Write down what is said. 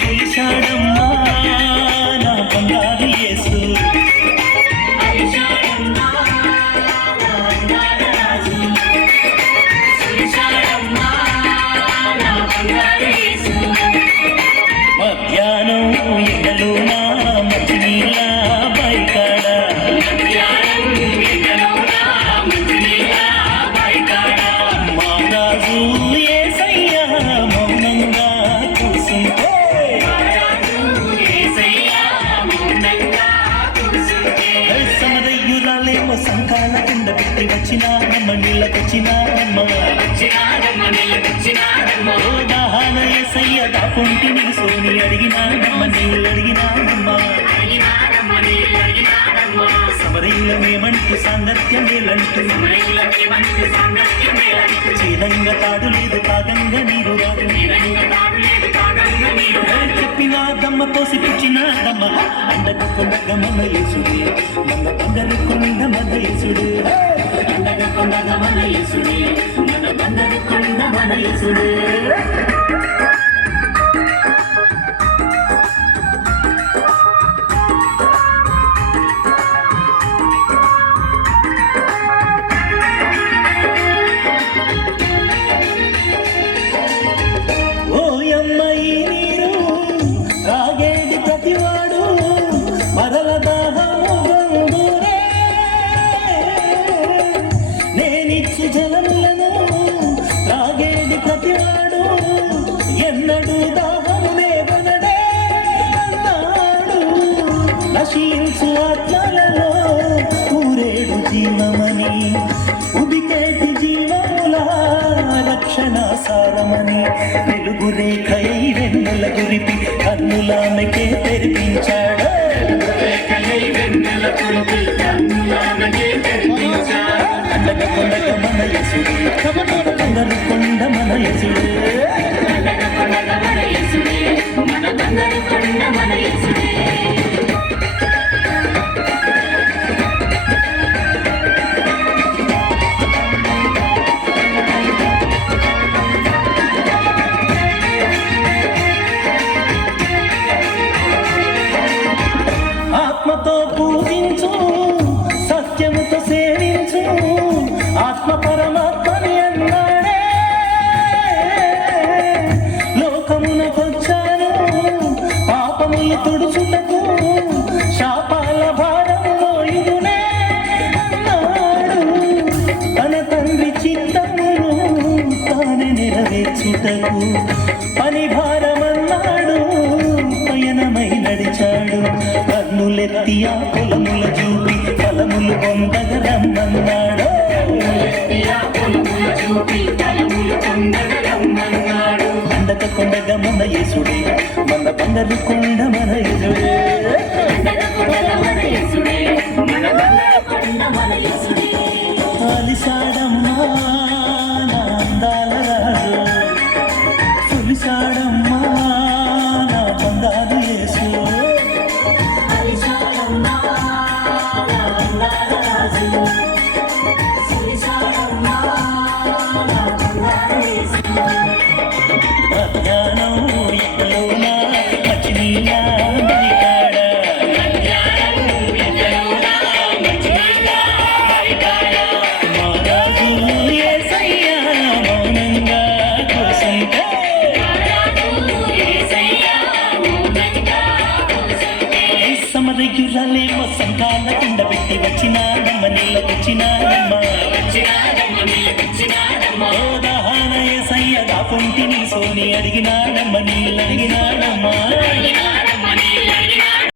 పిలిచాడమ్మా నా బంగారు యేసు మధ్యాహ్నం ఎండలోన మంచి నీళ్ళ బైకాడ మహారాజు యేసయ్య మౌనంగా కూర్చుంటే సమరయ్యురాలేమో సంకాల కింద పెట్టి వచ్చినాడమ్మ నీళ్ళకొచ్చినాడమ్మ దాహన యేసయ్య దాకుంటిని సోని అడిగినాడమ్మ నీళ్ళు అడిగినాడమ్మ సమరయ్యులమేమంటూ సాంగత్యమేలంటూ చీలంగా తాడు లేదు కాగంగా నీరు రాదు చెప్పినాదమ్మ తోసిపుచ్చినాదమ్మ అండకు కొండగ మన యేసుడే మన బంగారు కొండ మన యేసుడే అండగ కొండగ మన యేసుడే మన బంగారు కొండ మన యేసుడే జలములను తాగేది ప్రతివాడు ఎన్నడూ దాహము లేవనడే అన్నాడు నశించు ఆత్మలలో ఊరేడు జీవమని ఉదికేటి జీవముల రక్షణ సారమని వెలుగు రేఖయై వెన్నెల గురిపి కన్నులామెకే తెరిపించాడు అండగ కొండగ మన యేసుడే బంగారు కొండ మన యేసుడే మన బంగారు కొండ మన యేసుడే ఆత్మతో పూజించు సత్యముతో సేవించు ఆత్మ పరమాత్మని అన్నాడే లోకమునకొచ్చాను పాపములు తుడుచుటకు శాపాల భారం మోయుదునే అన్నాడు తన తండ్రి చిత్తమును తానే నెరవేర్చుటకు పని భారమన్నాడు పయనమై నడిచాడు కన్నులెత్తియా పొలముల చూపి ఫలములు పొందగ రమ్మన్నాడు అండక కొండగ మన యేసుడే మన బంగారు కొండ మన యేసుడే అలిసాడమ్మా నా అందాల రాజు సులిసాడమ్మా నా బంగారు యేసు మధ్యాహ్నం ఎండలోన మంచి నీళ్ళ బైకాడ మహారాజు యేసయ్య మౌనంగా కూర్చుంటే సమరయ్యురాలేమో సంకాల కింద పెట్టి వచ్చినాడమ్మ నీళ్ళకొచ్చినాడమ్మ దాహన యేసయ్య దాకుంటిని సోని అడిగినాడమ్మ నీళ్ళు అడిగినాడమ్మ